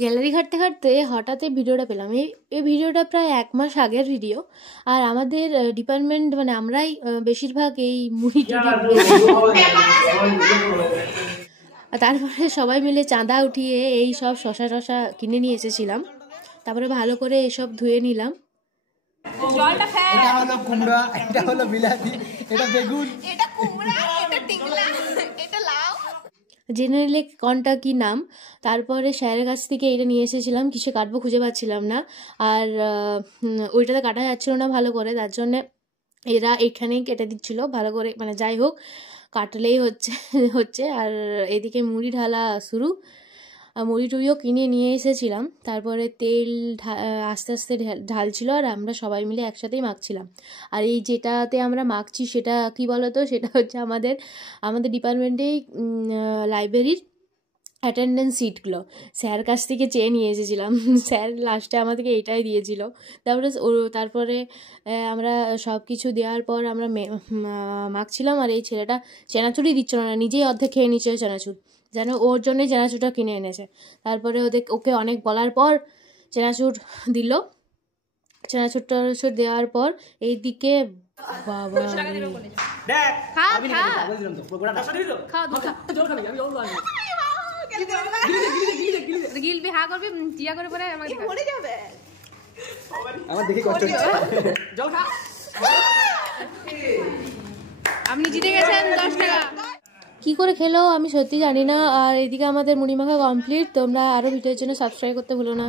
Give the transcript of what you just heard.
Gallery ঘাঁটতে ঘাঁটতে হঠাৎ এই ভিডিওটা পেলাম। এই ভিডিওটা প্রায় 1 মাস আগের ভিডিও। আর আমাদের ডিপার্টমেন্ট মানে আমরাই বেশিরভাগ এই মুড়ি তারপরে সবাই মিলে চাঁদা উঠিয়ে এই সব শশা টশা কিনে নিয়ে এসেছিলাম। তারপরে ভালো করে এসব ধুয়ে নিলাম। এটা হলো কুমড়া, এটা হলো বিলাতি, এটা বেগুন, এটা কুমড়া, এটা টিকলা, এটা লাউ। জেনে নিলে কোনটা কি নাম। তারপরে স্যারের কাছ থেকে এটা নিয়ে এসেছিলাম, কিছু কাটবো খুঁজে পাচ্ছিলাম না। আর ওইটাতে কাটা যাচ্ছিল না ভালো করে, তার জন্যে এরা এখানেই কেটে দিচ্ছিল ভালো করে, মানে যাই হোক কাটলেই হচ্ছে। আর এদিকে মুড়ি ঢালা শুরু। মুড়ি টুড়িও কিনে নিয়ে এসেছিলাম। তারপরে তেল আস্তে আস্তে ঢালছিল আর আমরা সবাই মিলে একসাথেই মাখছিলাম। আর এই যেটাতে আমরা মাখছি সেটা কি বলতো, সেটা হচ্ছে আমাদের ডিপার্টমেন্টেই লাইব্রেরির অ্যাটেন্ডেন্স সিটগুলো স্যার কাছ থেকে চেয়ে নিয়ে এসেছিলাম। স্যার লাস্টে আমাদেরকে এটাই দিয়েছিল। তারপরে আমরা সব কিছু দেওয়ার পর আমরা মাখছিলাম। আর এই ছেলেটা চেনাচুরই দিচ্ছিল না, নিজেই অর্ধেক খেয়ে নিচ্ছে চেনাচুর, যেন ওর জন্যই চেনাচুরটা কিনে এনেছে। তারপরে ওকে অনেক বলার পর চেনাচুর দিল। চেনাচুর দেওয়ার পর এইদিকে বাবা গিলবি হা করবি টিয়া করে পরে আমাকে মরে যাবে। আমার দেখে কষ্ট হচ্ছে। জল খা। আপনি জিতে গেছেন 10 টাকা। কি করে খেলো আমি সত্যি জানি না। আর এদিকে আমাদের মুড়ি মাখা কমপ্লিট। তোমরা আরো ভিডিওর জন্য সাবস্ক্রাইব করতে ভুলো না।